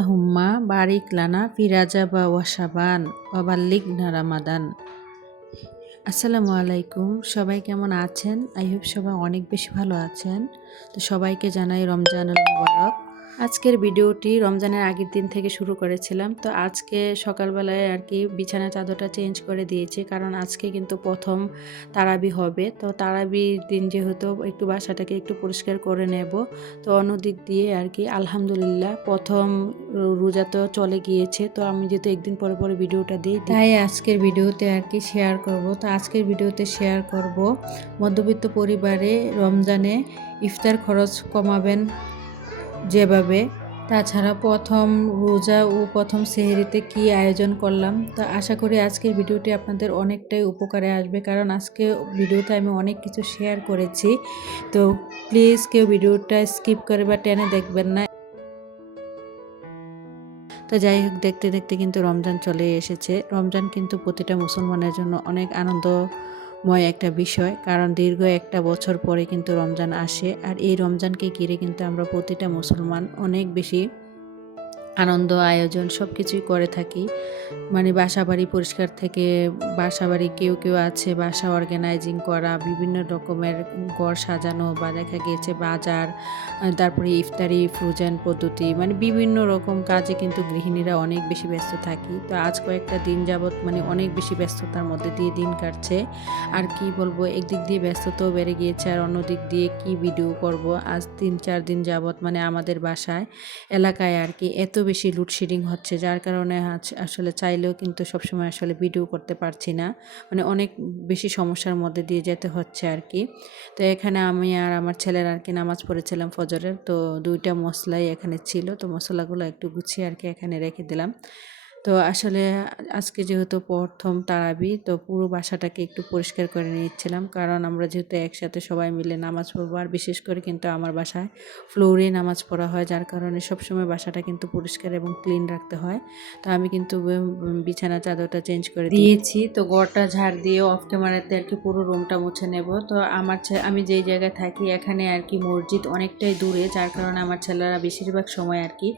আল্লাহুম্মা বারিক লানা ফি রাজাবা ওয়া শাবান ওয়া বাল্লিগনা রামাদান। আসসালামু আলাইকুম, সবাই কেমন আছেন? আই হোপ সবাই অনেক বেশি ভালো আছেন। তো সবাইকে জানাই রমজানুল মুবারক। আজকের ভিডিওটি রমজানের আগের দিন থেকে শুরু করেছিলাম। তো আজকে সকালবেলায় আর কি বিছানা চাদরটা চেঞ্জ করে দিয়েছি, কারণ আজকে কিন্তু প্রথম তারাবি হবে। তো তারাবির দিন যেহেতু একটু বাসাটাকে একটু পরিষ্কার করে নেব। তো অন্যদিক দিয়ে আর কি আলহামদুলিল্লাহ প্রথম রোজা তো চলে গিয়েছে। তো আমি যেহেতু একদিন পরে পরে ভিডিওটা দিই, তাই আজকের ভিডিওতে আর কি শেয়ার করব। তো আজকের ভিডিওতে শেয়ার করব মধ্যবিত্ত পরিবারে রমজানে ইফতার খরচ কমাবেন যেভাবে, তাছাড়া প্রথম রোজা ও প্রথম সেহরিতে কি আয়োজন করলাম। তো আশা করি আজকের ভিডিওটি আপনাদের অনেকটাই উপকারে আসবে, কারণ আজকে ভিডিওতে আমি অনেক কিছু শেয়ার করেছি। তো প্লিজ কেউ ভিডিওটা স্কিপ করে বা টেনে দেখবেন না। তো যাই হোক, দেখতে দেখতে কিন্তু রমজান চলে এসেছে। রমজান কিন্তু প্রতিটা মুসলমানের জন্য অনেক আনন্দময় একটা বিষয়, কারণ দীর্ঘ একটা বছর পরে কিন্তু রমজান আসে। আর এই রমজানকে ঘিরে কিন্তু আমরা প্রতিটা মুসলমান অনেক বেশি আনন্দ আয়োজন সব কিছুই করে থাকি। মানে বাসা বাড়ি পরিষ্কার থেকে বাসা বাড়ি কেউ কেউ আছে বাসা অর্গানাইজিং করা, বিভিন্ন রকমের ঘর সাজানো, বা দেখা গিয়েছে বাজার, তারপরে ইফতারি ফ্রোজেন পদ্ধতি, মানে বিভিন্ন রকম কাজে কিন্তু গৃহিণীরা অনেক বেশি ব্যস্ত থাকি। তো আজ কয়েকটা দিন যাবৎ মানে অনেক বেশি ব্যস্ততার মধ্যে দিয়ে দিন কাটছে। আর কি বলবো, একদিক দিয়ে ব্যস্ততাও বেড়ে গিয়েছে, আর অন্যদিক দিয়ে কি ভিডিও করব। আজ 3-4 দিন যাবৎ মানে আমাদের বাসায় এলাকায় আর কি এত বেশি লোডশেডিং হচ্ছে, যার কারণে আসলে চাইলেও কিন্তু সবসময় আসলে ভিডিও করতে পারছি না। মানে অনেক বেশি সমস্যার মধ্যে দিয়ে যেতে হচ্ছে আর কি। তো এখানে আমি আর আমার ছেলের আর কি নামাজ পড়েছিলাম ফজরের। তো 2টা মশলাই এখানে ছিল, তো মশলাগুলো একটু গুছিয়ে আর কি এখানে রেখে দিলাম। তো আসলে আজকে যেহেতু প্রথম তারাবি, তো পুরো বাসাটাকে একটু পরিষ্কার করে নিচ্ছিলাম, কারণ আমরা যেহেতু একসাথে সবাই মিলে নামাজ পড়বো। আর বিশেষ করে কিন্তু আমার বাসায় ফ্লোরে নামাজ পড়া হয়, যার কারণে সবসময় বাসাটা কিন্তু পরিষ্কার এবং ক্লিন রাখতে হয়। তো আমি কিন্তু বিছানা চাদরটা চেঞ্জ করে দিয়েছি। তো ঘরটা ঝাড় দিয়ে অফ ক্যামেরাতে আর কি পুরো রুমটা মুছে নেব। তো আমি যেই জায়গায় থাকি এখানে আর কি মসজিদ অনেকটাই দূরে, যার কারণে আমার ছেলেরা বেশিরভাগ সময় আর কি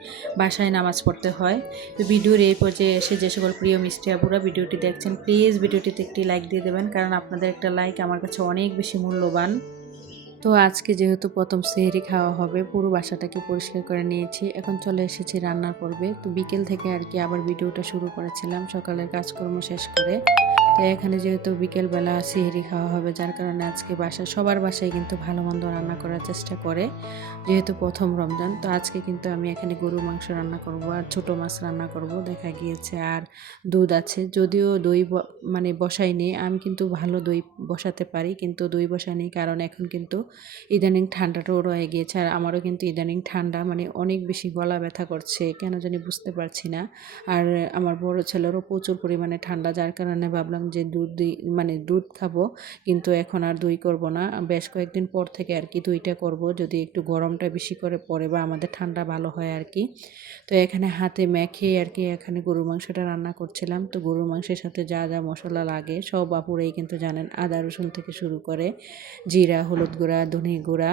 বাসায় নামাজ পড়তে হয়। তো ভিডিওর এই পর্যায়ে এসে যে সকল প্রিয় মিষ্টি আপুরা ভিডিওটি দেখছেন, প্লিজ ভিডিওটিতে একটি লাইক দিয়ে দেবেন, কারণ আপনাদের একটা লাইক আমার কাছে অনেক বেশি মূল্যবান। তো আজকে যেহেতু প্রথম সেহরি খাওয়া হবে, পুরো বাসাটাকে পরিষ্কার করে নিয়েছি। এখন চলে এসেছি রান্নার পর্বে। তো বিকেল থেকে আর কি আবার ভিডিওটা শুরু করেছিলাম সকালের কাজকর্ম শেষ করে। তো এখানে যেহেতু বিকেলবেলা সেহরি খাওয়া হবে, যার কারণে আজকে সবার বাসায় কিন্তু ভালো মন্দ রান্না করার চেষ্টা করে, যেহেতু প্রথম রমজান। তো আজকে কিন্তু আমি এখানে গরুর মাংস রান্না করব আর ছোটো মাছ রান্না করব দেখা গিয়েছে। আর দুধ আছে, যদিও দই মানে বসাইনি, আমি কিন্তু ভালো দই বসাতে পারি, কিন্তু দই বসাইনি কারণ এখন কিন্তু ইদানিং ঠান্ডাটাও রয়ে গিয়েছে। আর আমারও কিন্তু ইদানিং ঠান্ডা, মানে অনেক বেশি গলা ব্যথা করছে, কেন জানি বুঝতে পারছি না। আর আমার বড় ছেলেরও প্রচুর পরিমাণে ঠান্ডা, যার কারণে ভাবলাম যে দুধ খাবো, কিন্তু এখন আর দই করব না। বেশ কয়েকদিন পর থেকে আর কি দইটা করব, যদি একটু গরমটা বেশি করে পড়ে বা আমাদের ঠান্ডা ভালো হয় আর কি। তো এখানে হাতে মেখে আর কি এখানে গরুর মাংসটা রান্না করছিলাম। তো গরুর মাংসের সাথে যা যা মশলা লাগে সব আপুরাই কিন্তু জানেন, আদা রসুন থেকে শুরু করে জিরা, হলুদ গুঁড়া, ধনে গুঁড়া,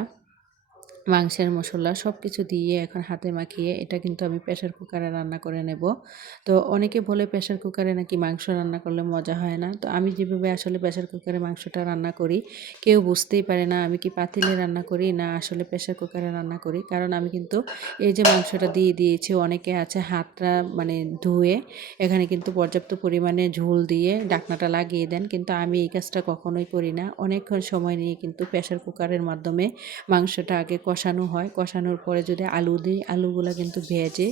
মাংসের মশলা সব কিছু দিয়ে এখন হাতে মাখিয়ে এটা কিন্তু আমি প্রেশার কুকারে রান্না করে নেব। তো অনেকে বলে প্রেশার কুকারে নাকি মাংস রান্না করলে মজা হয় না। তো আমি যেভাবে আসলে প্রেশার কুকারে মাংসটা রান্না করি, কেউ বুঝতেই পারে না আমি কি পাতিলে রান্না করি না আসলে প্রেশার কুকারে রান্না করি। কারণ আমি কিন্তু এই যে মাংসটা দিয়ে দিয়েছি, অনেকে আছে হাতটা মানে ধুয়ে এখানে কিন্তু পর্যাপ্ত পরিমাণে ঝোল দিয়ে ঢাকনাটা লাগিয়ে দেন, কিন্তু আমি এই কাজটা কখনোই করি না। অনেকক্ষণ সময় নিয়ে কিন্তু প্রেশার কুকারের মাধ্যমে মাংসটা আগে কষানো হয়, কষানোর পরে যদি আলু দিই, আলুগুলো কিন্তু ভেজে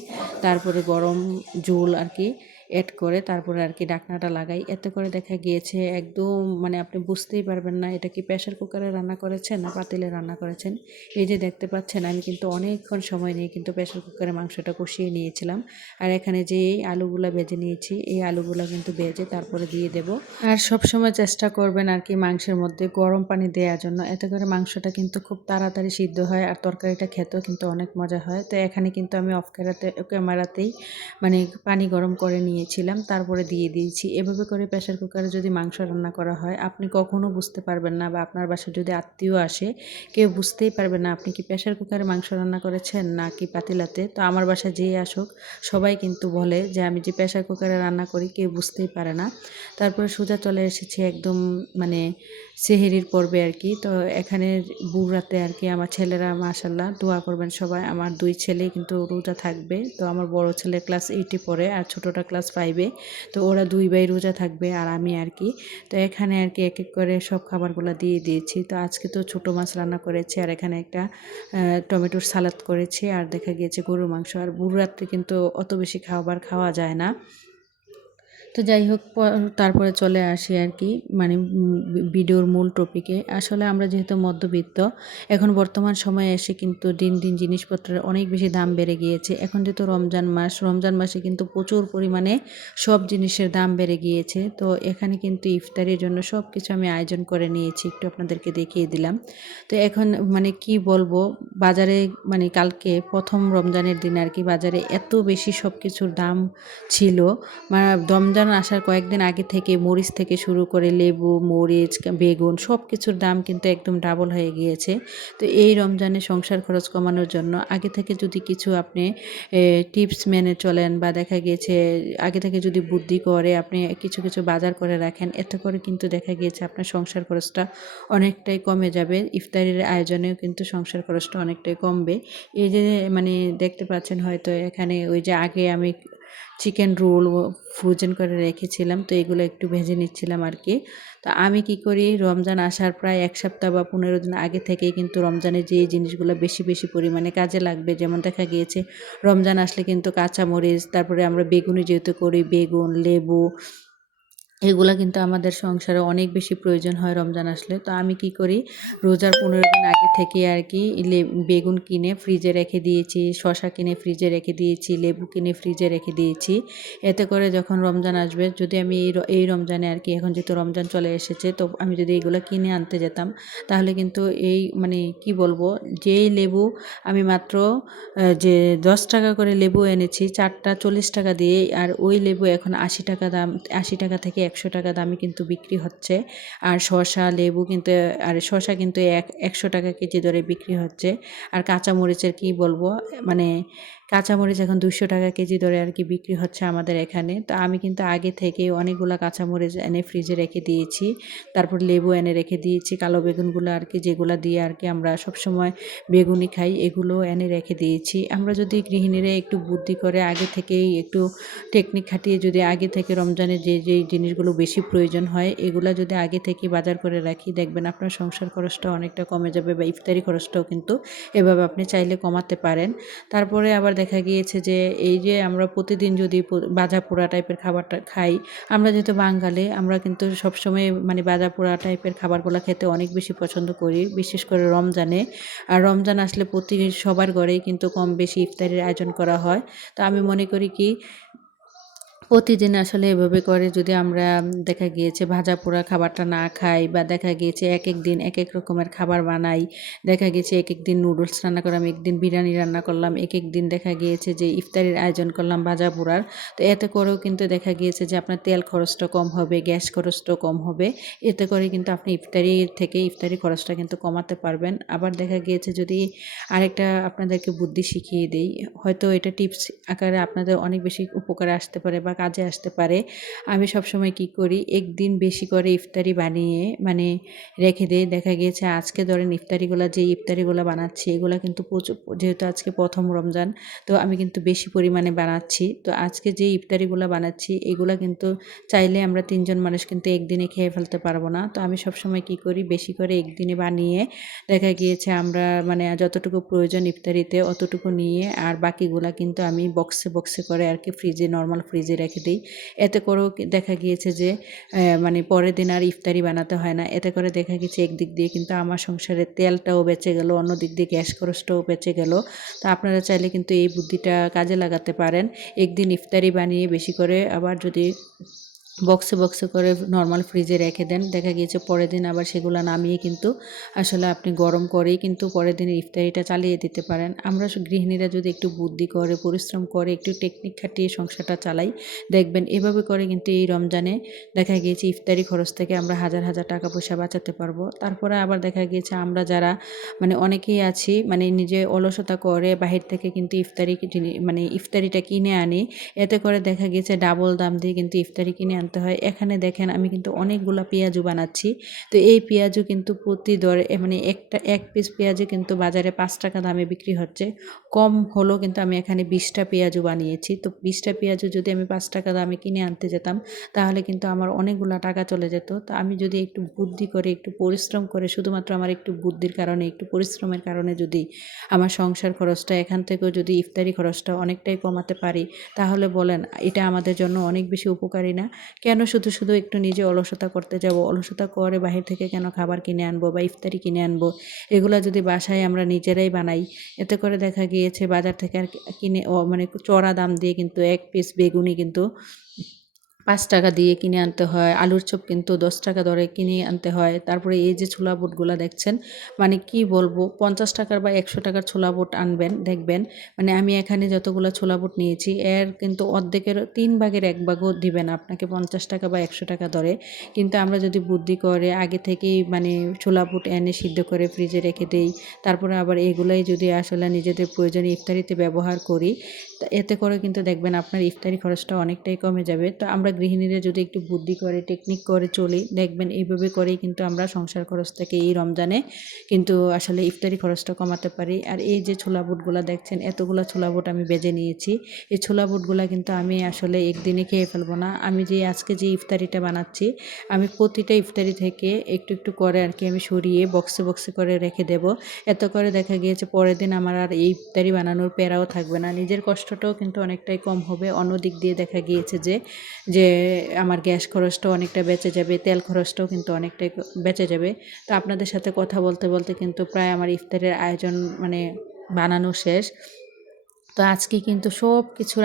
তারপরে গরম ঝোল আর কি অ্যাড করে তারপরে আর কি ঢাকনাটা লাগাই। এতে করে দেখা গিয়েছে একদম মানে আপনি বুঝতেই পারবেন না এটা কি প্রেশার কুকারে রান্না করেছেন না পাতিলে রান্না করেছেন। এই যে দেখতে পাচ্ছেন আমি কিন্তু অনেকক্ষণ সময় নিয়ে কিন্তু প্রেশার কুকারে মাংসটা কষিয়ে নিয়েছিলাম। আর এখানে যে এই আলুগুলো ভেজে নিয়েছি, এই আলুগুলো কিন্তু ভেজে তারপরে দিয়ে দেব। আর সব সময় চেষ্টা করবেন আর কি মাংসের মধ্যে গরম পানি দেওয়ার জন্য, এতে করে মাংসটা কিন্তু খুব তাড়াতাড়ি সিদ্ধ হয় আর তরকারিটা খেতেও কিন্তু অনেক মজা হয়। তো এখানে কিন্তু আমি অফ ক্যামেরাতেই মানে পানি গরম করে নিয়ে নিয়েছিলাম, তারপরে দিয়ে দিয়েছি। এভাবে করে প্রেসার কুকারে যদি মাংস রান্না করা হয় আপনি কখনো বুঝতে পারবেন না, বা আপনার বাসায় যদি আত্মীয় আসে কেউ বুঝতেই পারবে না আপনি কি প্রেসার কুকারে মাংস রান্না করেছেন নাকি পাতিলাতে। তো আমার বাসায় যেই আসুক সবাই কিন্তু বলে যে আমি যে প্রেসার কুকারে রান্না করি কেউ বুঝতেই পারে না। তারপরে সোজা চলে এসেছি একদম মানে সেহরির পর্বে আর কি। তো এখানে বুড়াতে আর কি আমার ছেলেরা মাশাল্লাহ দোয়া করবেন সবাই, আমার 2 ছেলেই কিন্তু রোজা থাকবে। তো আমার বড় ছেলে ক্লাস 8-এ পড়ে আর ছোটোটা ক্লাস 5-এ। তো ওরা 2 ভাই রোজা থাকবে আর আমি আর কি। তো এখানে আর কি এক এক করে সব খাবারগুলো দিয়ে দিয়েছি। তো আজকে তো ছোটো মাছ রান্না করেছি আর এখানে একটা টমেটোর সালাদ করেছি আর দেখা গিয়েছে গরুর মাংস। আর বুড়ো রাত্রে কিন্তু অত বেশি খাবার খাওয়া যায় না। তো যাই হোক তারপরে চলে আসি আর কি মানে ভিডিওর মূল টপিকে। আসলে আমরা যেহেতু মধ্যবিত্ত, এখন বর্তমান সময়ে এসে কিন্তু দিন দিন জিনিসপত্রের অনেক বেশি দাম বেড়ে গিয়েছে। এখন যেহেতু রমজান মাসে কিন্তু প্রচুর পরিমাণে সব জিনিসের দাম বেড়ে গিয়েছে। তো এখানে কিন্তু ইফতারির জন্য সব কিছু আমি আয়োজন করে নিয়েছি, একটু আপনাদেরকে দেখিয়ে দিলাম। তো এখন মানে কি বলবো, বাজারে মানে কালকে প্রথম রমজানের দিন আর কি বাজারে এত বেশি সব কিছুর দাম ছিল। রমজান আসার কয়েকদিন আগে থেকে মরিচ থেকে শুরু করে লেবু, মরিচ, বেগুন সব কিছুর দাম কিন্তু একদম ডাবল হয়ে গিয়েছে। তো এই রমজানে সংসার খরচ কমানোর জন্য আগে থেকে যদি কিছু আপনি টিপস মেনে চলেন, বা দেখা গিয়েছে আগে থেকে যদি বুদ্ধি করে আপনি কিছু কিছু বাজার করে রাখেন, এতে করে কিন্তু দেখা গিয়েছে আপনার সংসার খরচটা অনেকটাই কমে যাবে। ইফতারির আয়োজনেও কিন্তু সংসার খরচটা অনেকটাই কমবে। এই যে মানে দেখতে পাচ্ছেন হয়তো এখানে ওই যে আগে আমি চিকেন রোল ফ্রোজেন করে রেখেছিলাম, তো এগুলো একটু ভেজে নিচ্ছিলাম আর কি। তো আমি কি করি, রমজান আসার প্রায় 1 সপ্তাহ বা 15 দিন আগে থেকেই কিন্তু রমজানে যে জিনিসগুলো বেশি বেশি পরিমাণে কাজে লাগবে, যেমন দেখা গিয়েছে রমজান আসলে কিন্তু কাঁচামরিচ, তারপরে আমরা বেগুনি যেহেতু করি বেগুন, লেবু, এগুলা কিন্তু আমাদের সংসারে অনেক বেশি প্রয়োজন হয় রমজান আসলে। তো আমি কি করি, রোজার 15 দিন আগে থেকে আর কি বেগুন কিনে ফ্রিজে রেখে দিয়েছি, শসা কিনে ফ্রিজে রেখে দিয়েছি, লেবু কিনে ফ্রিজে রেখে দিয়েছি। এতে করে যখন রমজান আসবে, যদি আমি এই রমজানে আর কি, এখন যেহেতু রমজান চলে এসেছে, তো আমি যদি এগুলো কিনে আনতে যেতাম তাহলে কিন্তু এই মানে কি বলবো, যেই লেবু আমি মাত্র যে 10 টাকা করে লেবু এনেছি 4টা 40 টাকা দিয়ে, আর ওই লেবু এখন 80 টাকা দাম, 80 টাকা থেকে 100 টাকা দামে কিন্তু বিক্রি হচ্ছে। আর শসা, লেবু কিন্তু, আর শসা কিন্তু 100 টাকা কেজি দরে বিক্রি হচ্ছে। আর কাঁচামরিচের কি বলবো, মানে কাঁচামরিচ এখন 200 টাকা কেজি দরে আর কি বিক্রি হচ্ছে আমাদের এখানে। তো আমি কিন্তু আগে থেকে অনেকগুলো কাঁচামরিচ এনে ফ্রিজে রেখে দিয়েছি, তারপর লেবু এনে রেখে দিয়েছি, কালো বেগুনগুলো আর কি যেগুলো দিয়ে আর কি আমরা সবসময় বেগুনি খাই, এগুলো এনে রেখে দিয়েছি। আমরা যদি গৃহিণীরা একটু বুদ্ধি করে আগে থেকেই একটু টেকনিক খাটিয়ে যদি আগে থেকে রমজানের যেই জিনিসগুলো বেশি প্রয়োজন হয় এগুলো যদি আগে থেকে বাজার করে রাখি, দেখবেন আপনার সংসার খরচটা অনেকটা কমে যাবে, বা ইফতারি খরচটাও কিন্তু এভাবে আপনি চাইলে কমাতে পারেন। তারপরে আবার দেখা গিয়েছে যে এই যে আমরা প্রতিদিন যদি ভাজা পোড়া টাইপের খাবারটা খাই, আমরা যেহেতু বাঙালি আমরা কিন্তু সবসময় মানে ভাজা পোড়া টাইপের খাবারগুলো খেতে অনেক বেশি পছন্দ করি, বিশেষ করে রমজানে। আর রমজান আসলে সবার ঘরেই কিন্তু কম বেশি ইফতারির আয়োজন করা হয়। তো আমি মনে করি কি, প্রতিদিন আসলে এভাবে করে যদি আমরা দেখা গিয়েছে ভাজা পোড়া খাবারটা না খাই, বা দেখা গিয়েছে এক এক দিন এক এক রকমের খাবার বানাই, দেখা গিয়েছে এক এক দিন নুডলস রান্না করলাম, একদিন বিরিয়ানি রান্না করলাম, এক এক দিন দেখা গিয়েছে যে ইফতারির আয়োজন করলাম ভাজা পোড়ার। তো এতে করেও কিন্তু দেখা গিয়েছে যে আপনার তেল খরচটা কম হবে, গ্যাস খরচটাও কম হবে। এতে করে কিন্তু আপনি ইফতারি খরচটা কিন্তু কমাতে পারবেন। আবার দেখা গিয়েছে যদি আরেকটা আপনাদেরকে বুদ্ধি শিখিয়ে দেই, হয়তো এটা টিপস আকারে আপনাদের অনেক বেশি উপকারে আসতে পারে বা কাজে আসতে পারে। আমি সবসময় কি করি, একদিন বেশি করে ইফতারি বানিয়ে মানে রেখে দেই। দেখা গিয়েছে আজকে ধরেন যে ইফতারিগুলো বানাচ্ছি এগুলো কিন্তু প্রচুর, যেহেতু আজকে প্রথম রমজান, তো আমি কিন্তু বেশি পরিমাণে বানাচ্ছি। তো আজকে যে ইফতারিগুলো বানাচ্ছি এগুলো কিন্তু চাইলে আমরা 3 জন মানুষ কিন্তু একদিনে খেয়ে ফেলতে পারবো না। তো আমি সবসময় কি করি, বেশি করে একদিনে বানিয়ে দেখা গিয়েছে আমরা মানে যতটুকু প্রয়োজন ইফতারিতে অতটুকু নিয়ে, আর বাকিগুলা কিন্তু আমি বক্সে বক্সে করে আর কি নর্মাল ফ্রিজে রেখে দিই। এতে করেও দেখা গিয়েছে যে মানে পরের দিন আর ইফতারি বানাতে হয় না। এতে করে দেখা গেছে একদিক দিয়ে কিন্তু আমার সংসারের তেলটাও বেঁচে গেল, অন্য দিক দিয়ে গ্যাস খরচটাও বেঁচে গেল। তো আপনারা চাইলে কিন্তু এই বুদ্ধিটা কাজে লাগাতে পারেন। একদিন ইফতারি বানিয়ে বেশি করে, আবার যদি বক্সে বক্সে করে নরমাল ফ্রিজে রেখে দেন। দেখা গিয়েছে পরের দিন আবার সেগুলো নামিয়ে কিন্তু আসলে আপনি গরম করেই কিন্তু পরের দিনের ইফতারিটা চালিয়ে দিতে পারেন। আমরা গৃহিণীরা যদি একটু বুদ্ধি করে, পরিশ্রম করে, একটু টেকনিক খাটিয়ে সংসারটা চালাই, দেখবেন এভাবে করে কিন্তু এই রমজানে দেখা গিয়েছে ইফতারি খরচ থেকে আমরা হাজার হাজার টাকা পয়সা বাঁচাতে পারবো। তারপরে আবার দেখা গিয়েছে আমরা যারা অনেকেই আছি নিজে অলসতা করে বাহির থেকে কিন্তু ইফতারিটা কিনে আনি। এতে করে দেখা গিয়েছে ডাবল দাম দিয়ে কিন্তু ইফতারি কিনে আনতে হয়। এখানে দেখেন আমি কিন্তু অনেকগুলা পেঁয়াজু বানাচ্ছি। তো এই পেঁয়াজু কিন্তু প্রতি দরে এক পিস পেঁয়াজু কিন্তু বাজারে ৫ টাকা দামে বিক্রি হচ্ছে। কম হলেও কিন্তু আমি এখানে ২০টা পেঁয়াজু বানিয়েছি। তো ২০টা পেঁয়াজু যদি আমি ৫ টাকা দামে কিনে আনতে যেতাম তাহলে কিন্তু আমার অনেকগুলা টাকা চলে যেত। তো আমি যদি একটু বুদ্ধি করে, একটু পরিশ্রম করে, শুধুমাত্র আমার একটু বুদ্ধির কারণে, একটু পরিশ্রমের কারণে যদি আমার সংসার খরচটা এখান থেকেও যদি ইফতারি খরচটা অনেকটাই কমাতে পারি, তাহলে বলেন এটা আমাদের জন্য অনেক বেশি উপকারী না? কেন শুধু শুধু একটু নিজে অলসতা করতে যাব? অলসতা করে বাহির থেকে কেন খাবার কিনে আনবো বা ইফতারি কিনে আনবো? এগুলা যদি বাসায় আমরা নিজেরাই বানাই, এতে করে দেখা গিয়েছে বাজার থেকে আর কিনে চড়া দাম দিয়ে কিন্তু এক পিস বেগুনি কিন্তু ৫ টাকা দিয়ে কিনে আনতে হয়। আলুর চপ কিন্তু ১০ টাকা দরে কিনে আনতে হয়। তারপরে এই যে ছোলা বুটগুলা দেখছেন, কি বলবো, ৫০ টাকার বা ১০০ টাকার ছোলা বুট আনবেন, দেখবেন আমি এখানে যতগুলা ছোলা বুট নিয়েছি এর কিন্তু অর্ধেকের ৩ ভাগের ১ ভাগও দিবে না আপনাকে ৫০ টাকা বা ১০০ টাকা দরে। কিন্তু আমরা যদি বুদ্ধি করে আগে থেকেই ছোলা বুট এনে সিদ্ধ করে ফ্রিজে রেখে দেই, তারপরে আবার এগুলাই যদি আসলে নিজেদের প্রয়োজনীয় ইফতারিতে ব্যবহার করি, এতে করে কিন্তু দেখবেন আপনার ইফতারি খরচটা অনেকটাই কমে যাবে। তো আমরা গৃহিণীরা যদি একটু বুদ্ধি করে, টেকনিক করে চলি, দেখবেন এইভাবে করেই কিন্তু আমরা সংসার খরচ থেকে এই রমজানে কিন্তু আসলে ইফতারি খরচটা কমাতে পারি। আর এই যে ছোলা বুটগুলা দেখছেন, এতগুলা ছোলা বুট আমি ভেজে নিয়েছি। এই ছোলা বুটগুলা কিন্তু আমি আসলে একদিনে খেয়ে ফেলবো না। আমি আজকে যে ইফতারিটা বানাচ্ছি, আমি প্রতিটা ইফতারি থেকে একটু একটু করে আমি সরিয়ে বক্সে বক্সে করে রেখে দেব। এত করে দেখা গিয়েছে পরের দিন আমার আর এই ইফতারি বানানোর প্যারাও থাকবে না। নিজের কষ্টটাও কিন্তু অনেকটাই কম হবে। অন্য দিক দিয়ে দেখা গিয়েছে যে যে আমার গ্যাস খরচটাও অনেকটা বেঁচে যাবে, তেল খরচটাও কিন্তু অনেকটাই বেঁচে যাবে। তো আপনাদের সাথে কথা বলতে বলতে কিন্তু প্রায় আমার ইফতারের আয়োজন বানানো শেষ। তো আজকে কিন্তু সব কিছু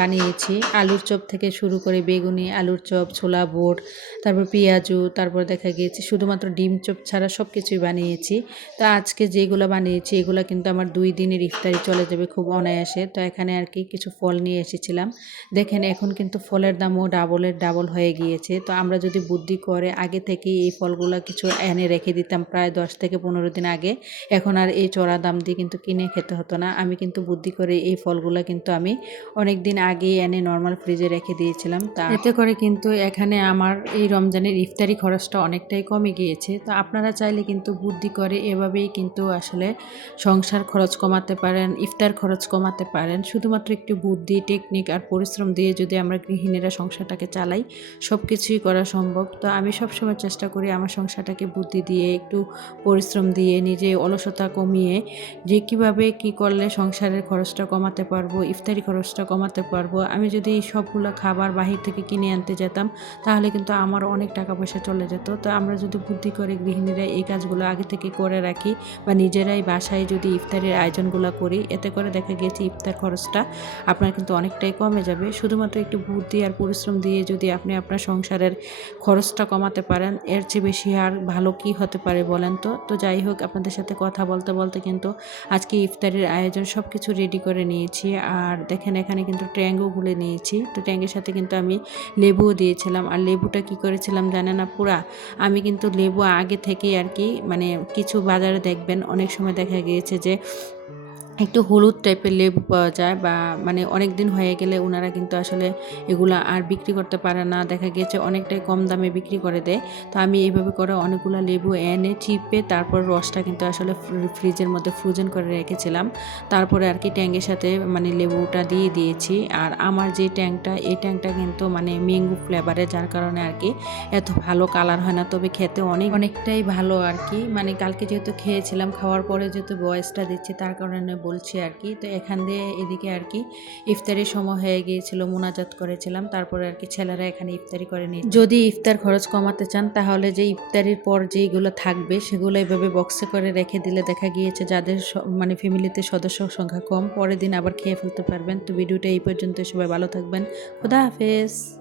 বানিয়েছি। আলুর চপ থেকে শুরু করে বেগুনি, আলুর চপ, ছোলা বুট, তারপর পেঁয়াজু, তারপর দেখা গিয়েছে শুধুমাত্র ডিম চপ ছাড়া সব কিছুই বানিয়েছি। তো আজকে যেগুলো বানিয়েছি এগুলো কিন্তু আমার ২ দিনের ইফতারি চলে যাবে খুব অনায়াসে। তো এখানে কিছু ফল নিয়ে এসেছিলাম। দেখেন এখন কিন্তু ফলের দামও ডাবলের ডাবল হয়ে গিয়েছে। তো আমরা যদি বুদ্ধি করে আগে থেকেই এই ফলগুলো কিছু এনে রেখে দিতাম প্রায় ১০ থেকে ১৫ দিন আগে, এখন আর এই চড়া দাম দিয়ে কিন্তু কিনে খেতে হতো না। আমি কিন্তু বুদ্ধি করে এই ফলগুলো কিন্তু আমি অনেক দিন আগেই এনে নর্মাল ফ্রিজে রেখে দিয়েছিলাম। এতে করে কিন্তু এখানে আমার এই রমজানের ইফতারি খরচটা অনেকটাই কমে গিয়েছে। তো আপনারা চাইলে কিন্তু বুদ্ধি করে এভাবেই কিন্তু আসলে সংসার খরচ কমাতে পারেন, ইফতার খরচ কমাতে পারেন। শুধুমাত্র একটু বুদ্ধি, টেকনিক আর পরিশ্রম দিয়ে যদি আমরা গৃহিণীরা সংসারটাকে চালাই, সব কিছুই করা সম্ভব। তো আমি সবসময় চেষ্টা করি আমার সংসারটাকে বুদ্ধি দিয়ে, একটু পরিশ্রম দিয়ে, নিজে অলসতা কমিয়ে যে কীভাবে কী করলে সংসারের খরচটা কমাতে পারবো, ইফতারি খরচটা কমাতে পারবো। আমি যদি সবগুলো খাবার বাহির থেকে কিনে আনতে যেতাম তাহলে কিন্তু আমার অনেক টাকা পয়সা চলে যেত। তো আমরা যদি বুদ্ধি করে গৃহিণীরা এই কাজগুলো আগে থেকে করে রাখি বা নিজেরাই বাসায় যদি ইফতারের আয়োজনগুলো করি, এতে করে দেখা গিয়েছে ইফতার খরচটা আপনার কিন্তু অনেকটাই কমে যাবে। শুধুমাত্র একটু বুদ্ধি আর পরিশ্রম দিয়ে যদি আপনি আপনার সংসারের খরচটা কমাতে পারেন, এর চেয়ে বেশি আর ভালো কি হতে পারে বলেন তো? তো যাই হোক, আপনাদের সাথে কথা বলতে বলতে কিন্তু আজকে ইফতারের আয়োজন সব কিছু রেডি করে নিয়েছি। আর দেখেন এখানে কিন্তু ট্যাঙ্গও গুলে নিয়েছি। তো ট্যাঙ্গের সাথে কিন্তু আমি লেবুও দিয়েছিলাম। আর লেবুটা কি করেছিলাম জানেন আপুরা? আমি কিন্তু লেবু আগে থেকেই কিছু বাজারে দেখবেন অনেক সময় দেখা গিয়েছে যে একটু হলুদ টাইপের লেবু পাওয়া যায় বা অনেক দিন হয়ে গেলে ওনারা কিন্তু আসলে এগুলা আর বিক্রি করতে পারে না, দেখা গিয়েছে অনেকটাই কম দামে বিক্রি করে দেয়। তো আমি এইভাবে করে অনেকগুলো লেবু এনে চিপে তারপর রসটা কিন্তু আসলে ফ্রিজের মধ্যে ফ্রোজেন করে রেখেছিলাম। তারপরে ট্যাঙ্গের সাথে লেবুটা দিয়ে দিয়েছি। আর আমার যে ট্যাঙ্কটা, এই ট্যাঙ্কটা কিন্তু ম্যাঙ্গো ফ্লেভারে, যার কারণে এত ভালো কালার হয় না, তবে খেতে অনেকটাই ভালো কালকে যেহেতু খেয়েছিলাম, খাওয়ার পরে যেহেতু ভয়েসটা দিচ্ছি তার কারণে বলছি তো এখান দিয়ে এদিকে ইফতারের সময় হয়ে গিয়েছিল, মোনাজাত করেছিলাম, তারপরে ছেলেরা এখানে ইফতারি করে নিই। যদি ইফতার খরচ কমাতে চান তাহলে যে ইফতারির পর যেইগুলো থাকবে সেগুলো এভাবে বক্সে করে রেখে দিলে দেখা গিয়েছে যাদের ফ্যামিলিতে সদস্য সংখ্যা কম, পরের দিন আবার খেয়ে ফেলতে পারবেন। তো ভিডিওটা এই পর্যন্ত, সবাই ভালো থাকবেন, খোদা হাফেজ।